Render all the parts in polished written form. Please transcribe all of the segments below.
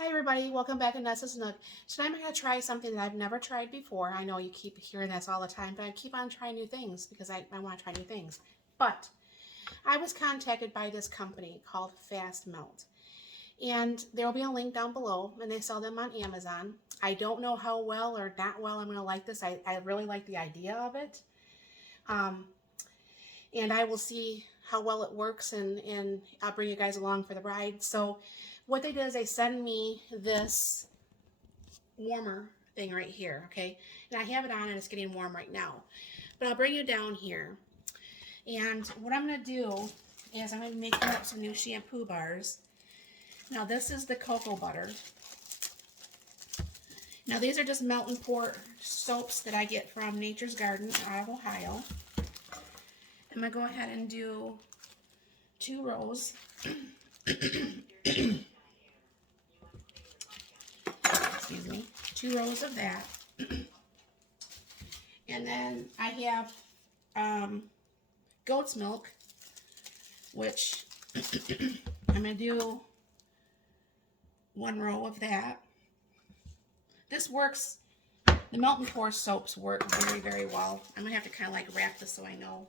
Hi everybody, welcome back to Nessa's Nook. Today I'm going to try something that I've never tried before. I know you keep hearing this all the time, but I keep on trying new things because I want to try new things. But I was contacted by this company called Fast Melt. And there will be a link down below, and they sell them on Amazon. I don't know how well or not well I'm going to like this. I really like the idea of it. Um, and I will see how well it works, and I'll bring you guys along for the ride. So what they did is they send me this warmer thing right here, okay? And I have it on and it's getting warm right now. But I'll bring you down here. And what I'm going to do is I'm going to be making up some new shampoo bars. Now this is the cocoa butter. Now these are just melt and pour soaps that I get from Nature's Garden out of Ohio. I'm going to go ahead and do 2 rows. Excuse me. 2 rows of that. And then I have goat's milk, which I'm going to do 1 row of that. This works, the melt and pour soaps work very, very well. I'm going to have to kind of like wrap this so I know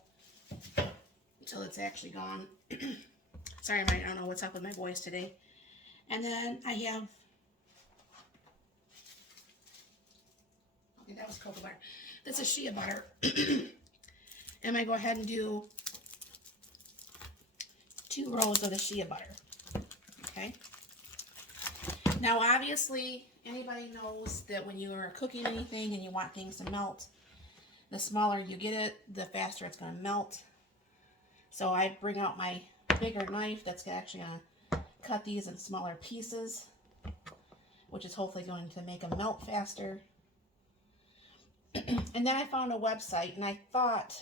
until it's actually gone. Sorry, I don't know what's up with my voice today. And then I have, okay, that was cocoa butter. This is shea butter. And I go ahead and do 2 rows of the shea butter. Okay. Now, obviously, anybody knows that when you are cooking anything and you want things to melt, the smaller you get it, the faster it's going to melt. So I bring out my bigger knife that's actually going to cut these in smaller pieces, which is hopefully going to make them melt faster. And then I found a website, and I thought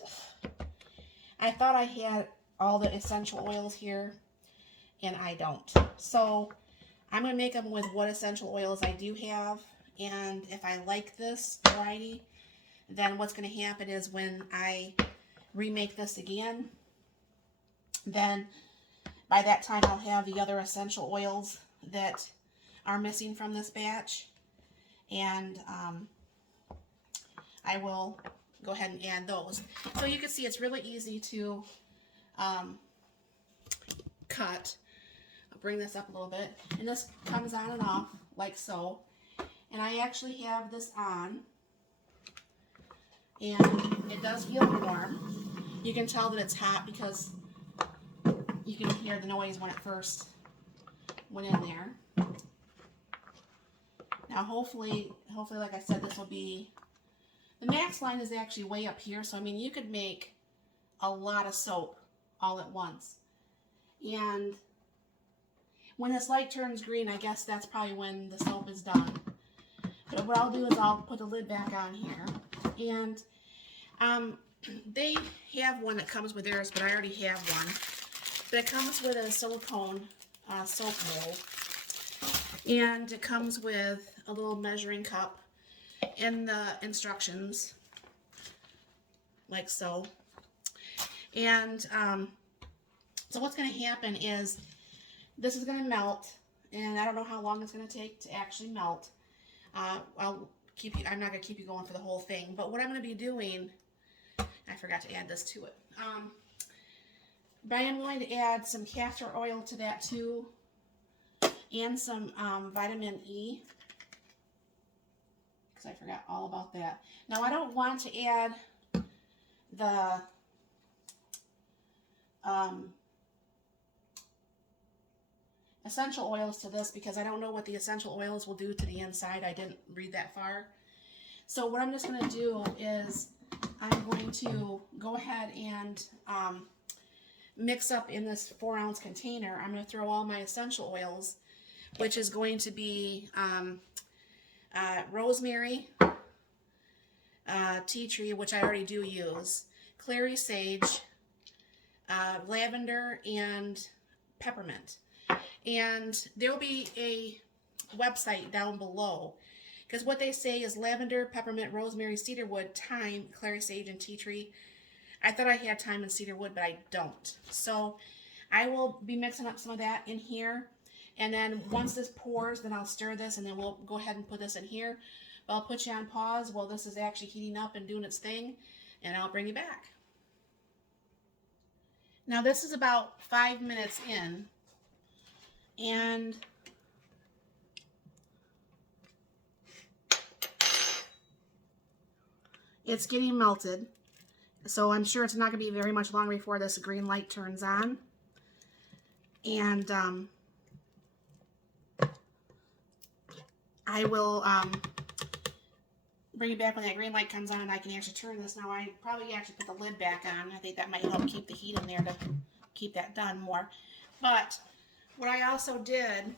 I had all the essential oils here, and I don't. So I'm going to make them with what essential oils I do have, and if I like this variety, then what's going to happen is when I remake this again, then by that time I'll have the other essential oils that are missing from this batch, and I will go ahead and add those. So you can see it's really easy to cut. I'll bring this up a little bit, and this comes on and off like so, and I actually have this on, and it does feel warm. You can tell that it's hot because you can hear the noise when it first went in there. Now hopefully like I said, this will be, the max line is actually way up here, so I mean you could make a lot of soap all at once. And when this light turns green, I guess that's probably when the soap is done. But what I'll do is I'll put the lid back on here. And they have one that comes with theirs, but I already have one. But it comes with a silicone soap bowl. And it comes with a little measuring cup in the instructions, like so. And so what's going to happen is this is going to melt, and I don't know how long it's going to take to actually melt. I'm not going to keep you going for the whole thing, but what I'm going to be doing, I forgot to add this to it. But I am going to add some castor oil to that too, and some vitamin E, because I forgot all about that. Now I don't want to add the essential oils to this because I don't know what the essential oils will do to the inside. I didn't read that far. So what I'm just going to do is I'm going to go ahead and mix up in this 4-ounce container. I'm going to throw all my essential oils, which is going to be rosemary, tea tree, which I already do use, clary sage, lavender, and peppermint. And there will be a website down below, because what they say is lavender, peppermint, rosemary, cedarwood, thyme, clary sage, and tea tree. I thought I had thyme and cedarwood, but I don't. So I will be mixing up some of that in here, And then once this pours, then I'll stir this, and then we'll go ahead and put this in here. But I'll put you on pause while this is actually heating up and doing its thing, and I'll bring you back. Now this is about 5 minutes in, and it's getting melted. So I'm sure it's not going to be very much longer before this green light turns on. And I will bring it back when that green light comes on and I can actually turn this. Now I probably actually put the lid back on. I think that might help keep the heat in there to keep that done more. But what I also did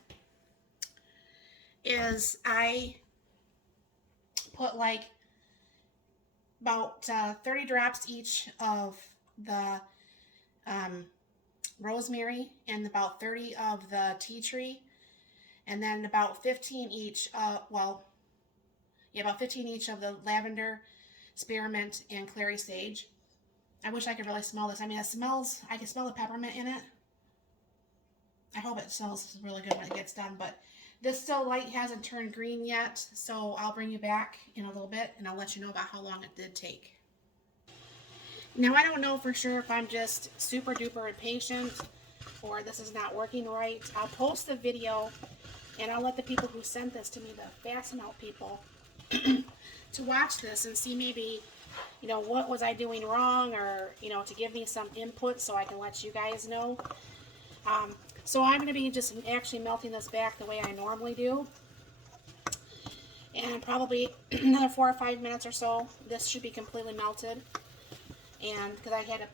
is I put like about 30 drops each of the rosemary and about 30 of the tea tree, and then about 15 each, about 15 each of the lavender, spearmint, and clary sage. I wish I could really smell this. I mean, it smells, I can smell the peppermint in it. I hope it smells really good when it gets done, but this still light hasn't turned green yet, so I'll bring you back in a little bit and I'll let you know about how long it did take. Now I don't know for sure if I'm just super duper impatient or this is not working right. I'll post the video and I'll let the people who sent this to me, the fast melt people, to watch this and see maybe, you know, what was I doing wrong, or, you know, to give me some input so I can let you guys know. So I'm going to be just actually melting this back the way I normally do. And probably another 4 or 5 minutes or so, this should be completely melted. And because I had to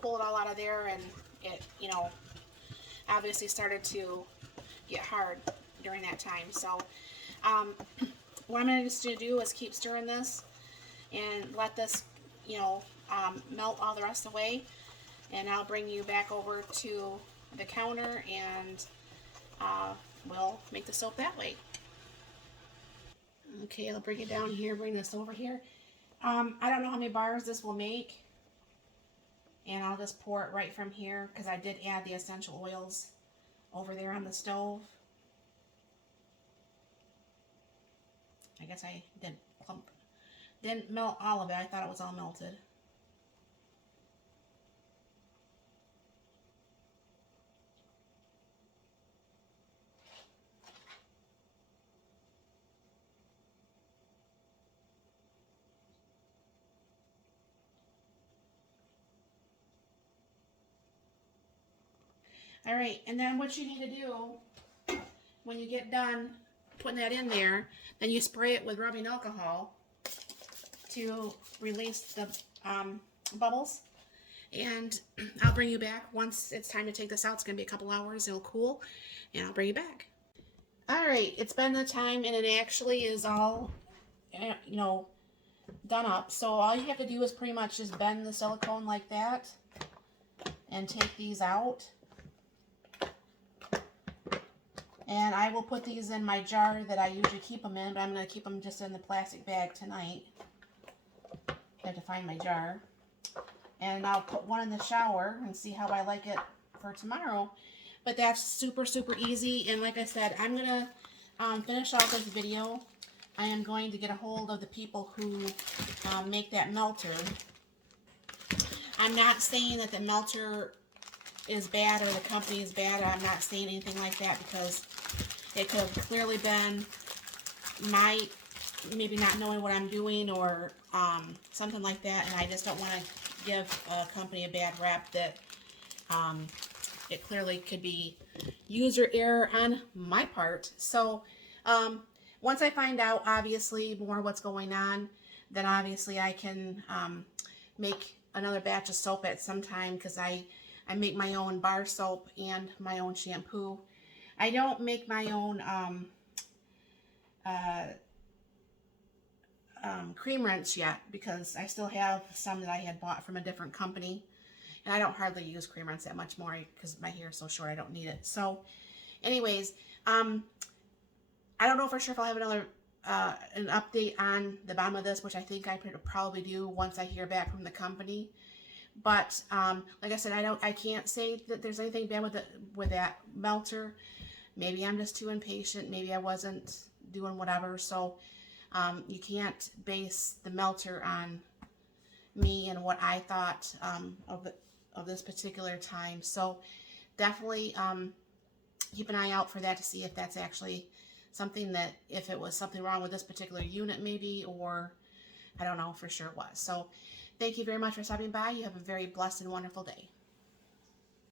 pull it all out of there, and it, you know, obviously started to get hard during that time. So what I'm just going to do is keep stirring this and let this, you know, melt all the rest of the way. And I'll bring you back over to the counter and we'll make the soap that way. Okay, I'll bring it down here, bring this over here. I don't know how many bars this will make, and I'll just pour it right from here because I did add the essential oils over there on the stove. I guess I didn't melt all of it. I thought it was all melted. All right, and then what you need to do when you get done putting that in there, then you spray it with rubbing alcohol to release the bubbles. And I'll bring you back once it's time to take this out. It's going to be a couple hours. It'll cool, and I'll bring you back. All right, it's been the time, and it actually is all, you know, done up. So all you have to do is pretty much just bend the silicone like that and take these out. And I will put these in my jar that I usually keep them in, but I'm going to keep them just in the plastic bag tonight. I have to find my jar. And I'll put one in the shower and see how I like it for tomorrow. But that's super, super easy. And like I said, I'm going to finish off this video. I am going to get a hold of the people who make that melter. I'm not saying that the melter is bad or the company is bad. I'm not saying anything like that, because it could have clearly been my maybe not knowing what I'm doing, or something like that, and I just don't want to give a company a bad rap that it clearly could be user error on my part. So once I find out obviously more what's going on, then obviously I can make another batch of soap at some time, because I make my own bar soap and my own shampoo. I don't make my own cream rinse yet, because I still have some that I had bought from a different company. And I don't hardly use cream rinse that much more because my hair is so short I don't need it. So anyways, I don't know for sure if I'll have another an update on the bottom of this, which I think I could probably do once I hear back from the company. But like I said, I can't say that there's anything bad with that melter. Maybe I'm just too impatient. Maybe I wasn't doing whatever. So you can't base the melter on me and what I thought of this particular time. So definitely keep an eye out for that to see if that's actually something that, if it was something wrong with this particular unit maybe, or I don't know for sure what. So thank you very much for stopping by. You have a very blessed and wonderful day.